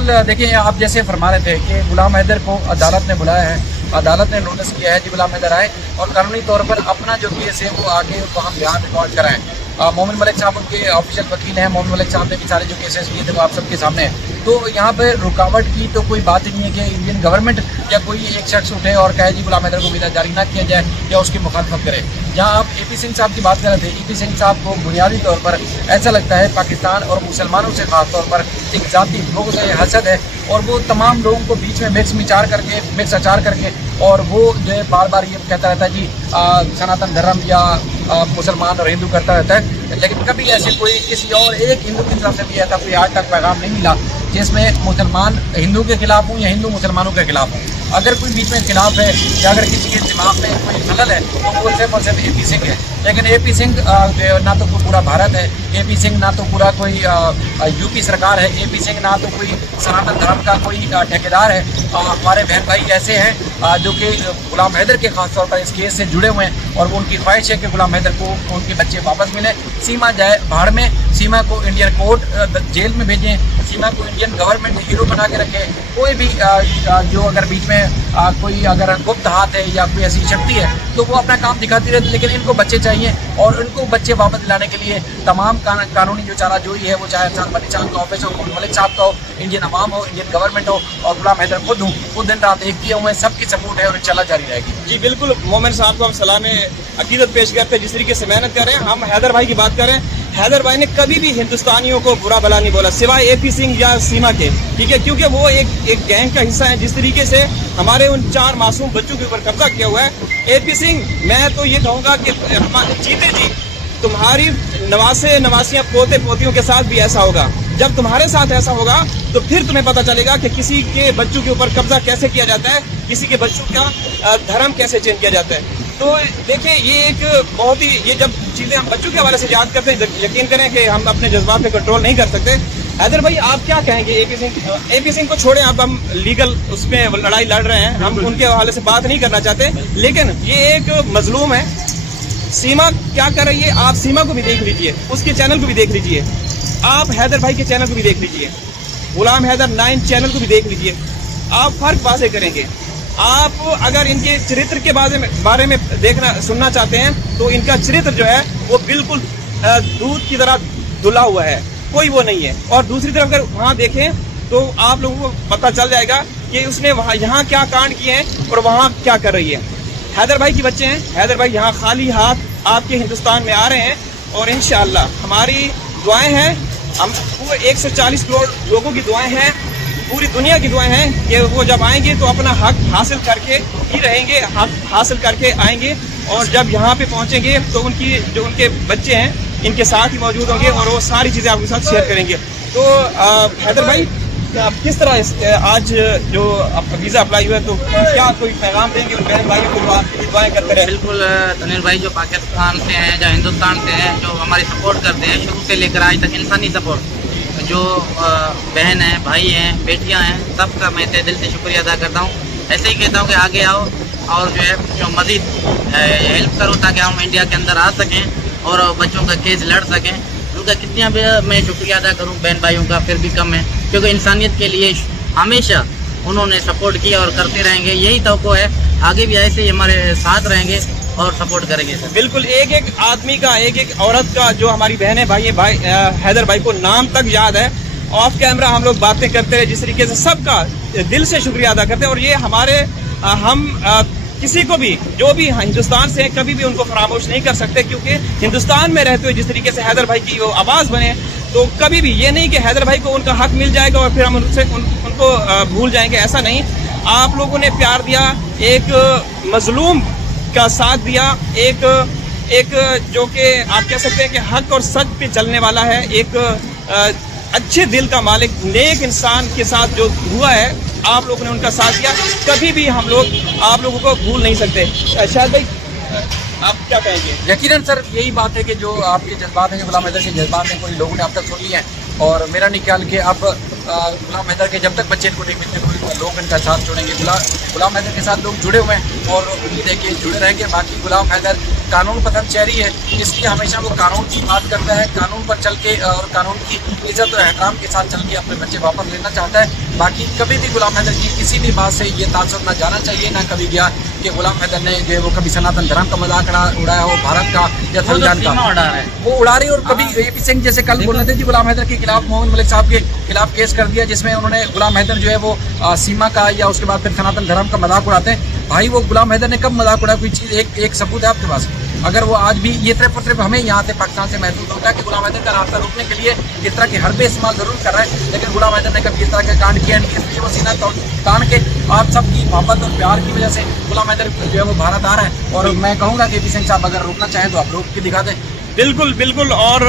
बिल्कुल देखिए, आप जैसे फरमा रहे थे कि गुलाम हैदर को अदालत ने बुलाया है, अदालत ने नोटिस किया है कि गुलाम हैदर आए और कानूनी तौर पर अपना जो केस है वो आगे वहाँ बयान रिकॉर्ड कराएं। मोमिन मलिक साहब उनके ऑफिशियल वकील हैं। मोमिन मलिक साहब ने भी सारे जो केसेस लिए थे वो आप सबके सामने हैं। तो यहाँ पर रुकावट की तो कोई बात ही नहीं है कि इंडियन गवर्नमेंट या कोई एक शख्स उठे और कहे जी गुलाम हैदर को वीज़ा जारी ना किया जाए या उसकी मुखालफत करे। जहाँ आप AP सिंह साहब की बात कर रहे थे, AP सिंह साहब को बुनियादी तौर पर ऐसा लगता है पाकिस्तान और मुसलमानों से ख़ास तौर पर एक ज़ाती लोगों से हसद है और वो तमाम लोगों को बीच में मिक्स अचार करके और वो जो है बार बार ये कहता रहता है जी सनातन धर्म या मुसलमान और हिंदू करता रहता है, लेकिन कभी ऐसे कोई किसी और एक हिंदू की तरफ से भी ऐसा कोई आज तक पैगाम नहीं मिला जिसमें मुसलमान हिंदू के खिलाफ हूँ या हिंदू मुसलमानों के खिलाफ हूँ। अगर कोई बीच में खिलाफ है या अगर किसी के दिमाग में कोई खलल है तो वो सिर्फ और सिर्फ AP सिंह है। लेकिन AP सिंह ना तो कोई पूरा भारत है, AP सिंह ना तो पूरा कोई UP सरकार है, AP सिंह ना तो कोई सनातन धर्म का कोई ठेकेदार है। हमारे बहन भाई ऐसे हैं जो कि गुलाम हैदर के खास तौर पर इस केस से जुड़े हुए हैं और वो उनकी ख्वाहिश है कि गुलाम हैदर को उनके बच्चे वापस मिले, सीमा जाए बाहर में, सीमा को इंडियन कोर्ट जेल में भेजें, सीमा को इंडियन गवर्नमेंट हीरो बना के रखे। कोई भी जो अगर बीच में कोई अगर गुप्त हाथ है या कोई ऐसी शक्ति है तो वो अपना काम दिखाती रहती, लेकिन इनको बच्चे चाहिए और इनको बच्चे वापस दिलाने के लिए तमाम कानूनी जो चारा जोई है वो चाहे अहसान मलिक साहब का ऑफिस हो, मोमिन मलिक साहब का हो, इंडियन अवाम हो, इंडियन गवर्नमेंट हो और गुलाम हैदर खुद हूँ, वो दिन रात एक किए हुए सबकी सपोर्ट है और इंशाल्लाह जारी रहेगी। जी बिल्कुल, मोमिन साहब को हम सलाम अकीदत पेश करते हैं जिस तरीके से मेहनत कर रहे हैं। हम हैदर भाई की बात करें, हैदर भाई ने कभी भी हिंदुस्तानियों को बुरा भला नहीं बोला सिवाय AP सिंह या सीमा के, ठीक है, क्योंकि वो एक गैंग का हिस्सा है। जिस तरीके से हमारे उन 4 मासूम बच्चों के ऊपर कब्जा किया हुआ है, AP सिंह मैं तो ये कहूँगा कि जीते जी तुम्हारी नवासियाँ पोते पोतियों के साथ भी ऐसा होगा। जब तुम्हारे साथ ऐसा होगा तो फिर तुम्हें पता चलेगा कि किसी के बच्चों के ऊपर कब्जा कैसे किया जाता है, किसी के बच्चों का धर्म कैसे चेंज किया जाता है। तो देखिए ये एक बहुत ही, ये जब चीज़ें हम बच्चों के हवाले से याद करते हैं, यकीन करें कि हम अपने जज्बात पे कंट्रोल नहीं कर सकते। हैदर भाई आप क्या कहेंगे AP सिंह को छोड़ें, अब हम लीगल उसमें लड़ाई लड़ रहे हैं, हम उनके हवाले से बात नहीं करना चाहते, लेकिन ये एक मजलूम है। सीमा क्या कर रही है आप सीमा को भी देख लीजिए, उसके चैनल को भी देख लीजिए, आप हैदर भाई के चैनल को भी देख लीजिए, गुलाम हैदर 9 चैनल को भी देख लीजिए, आप फर्क वाज़े करेंगे। आप अगर इनके चरित्र के बारे में सुनना चाहते हैं तो इनका चरित्र जो है वो बिल्कुल दूध की तरह धुला हुआ है, कोई वो नहीं है। और दूसरी तरफ अगर वहाँ देखें तो आप लोगों को पता चल जाएगा कि उसने वहाँ यहाँ क्या कांड किए हैं और वहाँ क्या कर रही है। हैदर भाई के बच्चे हैं, हैदर भाई यहाँ खाली हाथ आपके हिंदुस्तान में आ रहे हैं और इंशाअल्लाह हमारी दुआएं हैं, हम पूरे 140 करोड़ लोगों की दुआएं हैं, पूरी दुनिया की दुआएं हैं कि वो जब आएंगे तो अपना हक हासिल करके ही रहेंगे, हक हासिल करके आएंगे और जब यहाँ पे पहुँचेंगे तो उनकी जो उनके बच्चे हैं इनके साथ ही मौजूद होंगे और वो सारी चीज़ें आपके साथ शेयर करेंगे। तो हैदर भाई आप किस तरह आज जो आपका वीज़ा अप्लाई हुआ है तो क्या कोई पैगाम देंगे उन बहन भाइयों को दुआएं करते रहे? बिल्कुल तनीर भाई, जो पाकिस्तान से हैं, जो हिंदुस्तान से हैं, जो हमारी सपोर्ट करते हैं शुरू से लेकर आज तक, इंसानी सपोर्ट, जो बहन हैं, भाई हैं, बेटियां हैं, सबका मैं दिल से शुक्रिया अदा करता हूँ। ऐसे ही कहता हूँ कि आगे आओ और जो है जो मज़ीद हेल्प करो ताकि हम इंडिया के अंदर आ सकें और बच्चों का केस लड़ सकें। उनका कितना भी मैं शुक्रिया अदा करूं बहन भाइयों का फिर भी कम है, क्योंकि इंसानियत के लिए हमेशा उन्होंने सपोर्ट किया और करते रहेंगे। यही तवक्को है, आगे भी ऐसे ही हमारे साथ रहेंगे और सपोर्ट करेंगे सर। बिल्कुल, एक आदमी का, एक औरत का, जो हमारी बहनें भाई हैदर भाई को नाम तक याद है। ऑफ कैमरा हम लोग बातें करते रहे, जिस तरीके से सबका दिल से शुक्रिया अदा करते हैं। और ये हमारे हम किसी को भी जो भी हिंदुस्तान से कभी भी उनको फरामोश नहीं कर सकते, क्योंकि हिंदुस्तान में रहते हुए जिस तरीके से हैदर भाई की वो आवाज़ बने तो कभी भी ये नहीं कि हैदर भाई को उनका हक मिल जाएगा और फिर हम उनको भूल जाएंगे, ऐसा नहीं। आप लोगों ने प्यार दिया, एक मजलूम का साथ दिया, एक जो कि आप कह सकते हैं कि हक और सच पे चलने वाला है, एक अच्छे दिल का मालिक, नेक इंसान के साथ जो हुआ है, आप लोगों ने उनका साथ दिया, कभी भी हम लोग आप लोगों को भूल नहीं सकते। शायद भाई आप क्या कहेंगे? यकीनन सर यही बात है कि जो आपके जज्बात हैं, जो गुलाम हैदर के जज्बात हैं, कोई लोगों ने अब तक सुन लिए हैं और मेरा नहीं ख्याल कि अब गुलाम हैदर के जब तक बच्चे इनको नहीं मिलते कोई लोग इनका साथ छोड़ेंगे। गुलाम हैदर के साथ लोग जुड़े हुए हैं और उम्मीद है कि जुड़े रहेंगे। बाकी गुलाम हैदर कानून पसंद शहरी है, इसलिए हमेशा वो कानून की बात करता है, कानून पर चल के और कानून की इज्जत और एहतराम के साथ चल के अपने बच्चे वापस लेना चाहता है। बाकी कभी भी गुलाम हैदर की किसी भी बात से ये तासुर ना जाना चाहिए, ना कभी गया कि गुलाम हैदर ने जो है वो कभी सनातन धर्म का मजाक उड़ाया हो, भारत का या संविधान का वो उड़ा रही। और कभी AP सिंह जैसे कल बोल रहे थे जी गुलाम हैदर के खिलाफ, मोहम्मद मलिक साहब के खिलाफ केस कर दिया जिसमें उन्होंने गुलाम हैदर जो है वो सीमा का या उसके बाद फिर सनातन धर्म का मजाक उड़ाते हैं। भाई वो गुलाम हैदर ने कब मजाक उड़ाया? कोई चीज़ एक सबूत है आपके पास? अगर वो आज भी ये सिर्फ हमें यहाँ से पाकिस्तान से महसूस होता है कि गुलाम हैदर का रास्ता रोकने के लिए इस तरह के हरबे इस्तेमाल जरूर कर रहा है, लेकिन गुलाम हैदर ने कभी इस तरह का कांड किया नहीं। इसलिए वो सीना तान के आप सबकी मोहब्बत और प्यार की वजह से गुलाम हैदर जो है वो भारत आ रहा है। और मैं कहूँगा कि AP सिंह साहब अगर रोकना चाहें तो आप रोक के दिखा दें। बिल्कुल बिल्कुल, और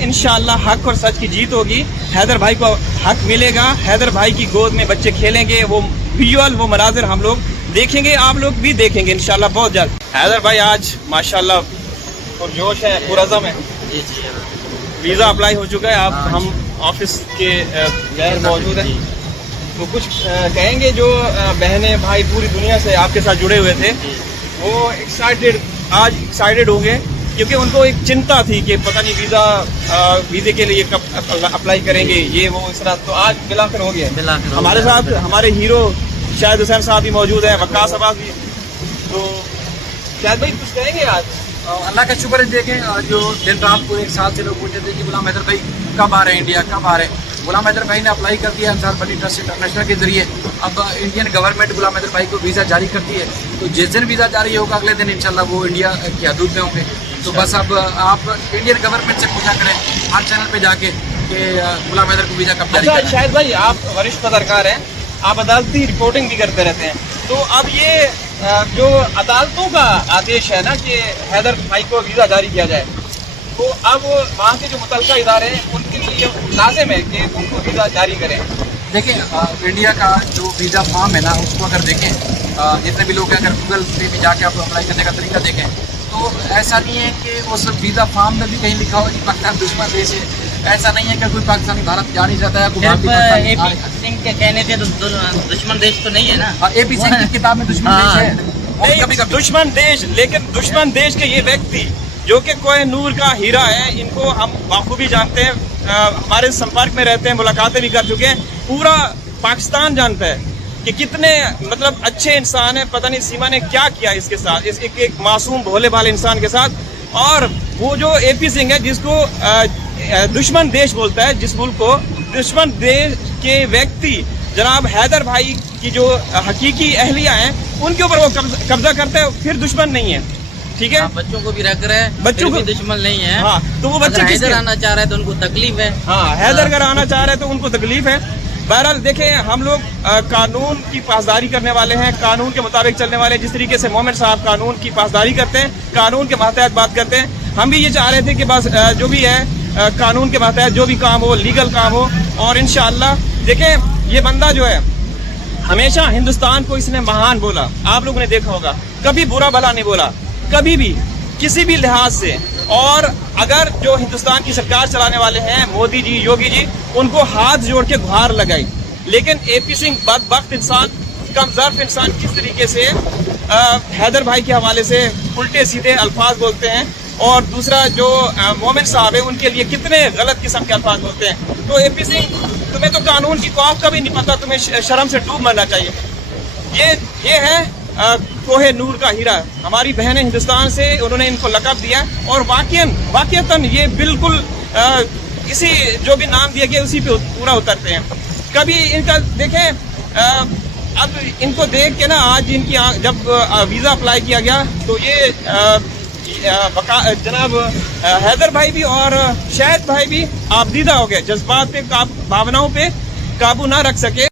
इंशाअल्लाह हक और सच की जीत होगी। हैदर भाई को हक मिलेगा, हैदर भाई की गोद में बच्चे खेलेंगे, वो विजुअल वो मनाजिर हम लोग देखेंगे, आप लोग भी देखेंगे इंशाल्लाह बहुत जल्द। हैदर भाई आज माशाल्लाह पुरजोश है, पुरअज़म है। वीज़ा अप्लाई हो चुका है, आप हम ऑफिस के गैर मौजूद हैं, तो कुछ कहेंगे जो बहनें भाई पूरी दुनिया से आपके साथ जुड़े हुए थे, वो आज एक्साइटेड होंगे क्योंकि उनको एक चिंता थी कि पता नहीं वीज़े के लिए कब अप्लाई करेंगे, ये वो इस तरह। तो आज बिलाखिर हो गया। हमारे साथ हमारे हीरो शाहिद हुसैन साहब भी मौजूद है, वक्कास अब्बास भी। तो शाहिद भाई कुछ कहेंगे आज? अल्लाह का शुक्र है, देखें जो दिन रात पूरे एक साल से लोग पूछते थे कि गुलाम हैदर भाई कब आ रहे हैं इंडिया, कब आ रहे हैं। गुलाम हैदर भाई ने अप्लाई कर दिया अंसार बनी ट्रस्ट इंटरनेशनल के जरिए। अब इंडियन गवर्नमेंट गुलाम हैदर भाई को वीज़ा जारी करती है, तो जिस दिन वीज़ा जारी होगा अगले दिन इंशाल्लाह वो इंडिया की हदूद में होंगे। तो बस अब आप इंडियन गवर्नमेंट से पूछा करें हर चैनल पे जाके कि गुलाम हैदर को वीज़ा कब जारी करना है। शाहिद भाई आप वरिष्ठ पत्रकार हैं, आप अदालती रिपोर्टिंग भी करते रहते हैं, तो अब ये जो अदालतों का आदेश है ना कि हैदर भाई को वीज़ा जारी किया जाए, तो अब वहाँ के जो मुतल्लिका इदारे हैं उनके लिए लाजिम है कि उनको वीज़ा जारी करें। देखें इंडिया का जो वीज़ा फॉर्म है ना उसको अगर देखें, जितने भी लोग हैं अगर गूगल पे भी जाके आप अप्लाई करने का तरीका देखें, तो ऐसा नहीं है कि उस वीज़ा फॉर्म में भी कहीं लिखा हो कि पाकिस्तान दुश्मन देश है। ऐसा नहीं है कि कोई पाकिस्तानी भारत जा नहीं जाता है। AP सिंह के कहने से दुश्मन देश तो नहीं है ना। AP सिंह की किताब में दुश्मन देश है, कभी दुश्मन देश, लेकिन दुश्मन देश के ये व्यक्ति जो कि कोहिनूर का हीरा है, इनको हम बाखूबी जानते हैं, हमारे संपर्क में रहते हैं, मुलाकातें भी कर चुके हैं। पूरा पाकिस्तान जानता है कि कितने मतलब अच्छे इंसान है। पता नहीं सीमा ने क्या किया इसके साथ, इस एक मासूम भोले भाले इंसान के साथ। और वो जो AP सिंह है जिसको दुश्मन देश बोलता है, जिस मुल्क को दुश्मन देश के व्यक्ति जनाब हैदर भाई की जो हकीकी अहलिया हैं उनके ऊपर वो कब्जा करता है, फिर दुश्मन नहीं है। ठीक है, बच्चों को भी रख रहे हैं, बच्चों को दुश्मन नहीं है। हाँ, तो वो बच्चे हैदर आना चाह रहे हैं तो उनको तकलीफ है। हाँ, हैदर अगर आना चाह रहे हैं तो उनको तकलीफ है। बहरहाल देखें, हम लोग कानून की पासदारी करने वाले हैं, कानून के मुताबिक चलने वाले हैं। जिस तरीके से मोमिन साहब कानून की पासदारी करते हैं, कानून के मातहत बात करते हैं, हम भी ये चाह रहे थे कि बस जो भी है कानून के मातहत जो भी काम हो, लीगल काम हो। और इंशाअल्लाह देखें, ये बंदा जो है हमेशा हिंदुस्तान को इसने महान बोला, आप लोगों ने देखा होगा, कभी बुरा भला नहीं बोला, कभी भी किसी भी लिहाज से। और अगर जो हिंदुस्तान की सरकार चलाने वाले हैं मोदी जी, योगी जी, उनको हाथ जोड़ के गुहार लगाई। लेकिन AP सिंह बदबख्त इंसान, कमज़र्फ इंसान किस तरीके से हैदर भाई के हवाले से उल्टे सीधे अल्फाज बोलते हैं, और दूसरा जो मोमिन साहब है उनके लिए कितने गलत किस्म के अल्फाज बोलते हैं। तो AP सिंह, तुम्हें तो कानून की खौफ का भी नहीं पता, तुम्हें शर्म से डूब मरना चाहिए। ये है कोहे नूर का हीरा, हमारी बहनें हिंदुस्तान से, उन्होंने इनको लक़ब दिया। और वाक़ियतन ये बिल्कुल इसी जो भी नाम दिया गया उसी पे पूरा उतरते हैं। कभी इनका देखें, अब इनको देख के ना आज इनकी जब वीज़ा अप्लाई किया गया तो ये जनाब हैदर भाई भी और शाहिद भाई भी आबदीदा हो गए, जज्बात पे भावनाओं पे काबू ना रख सके।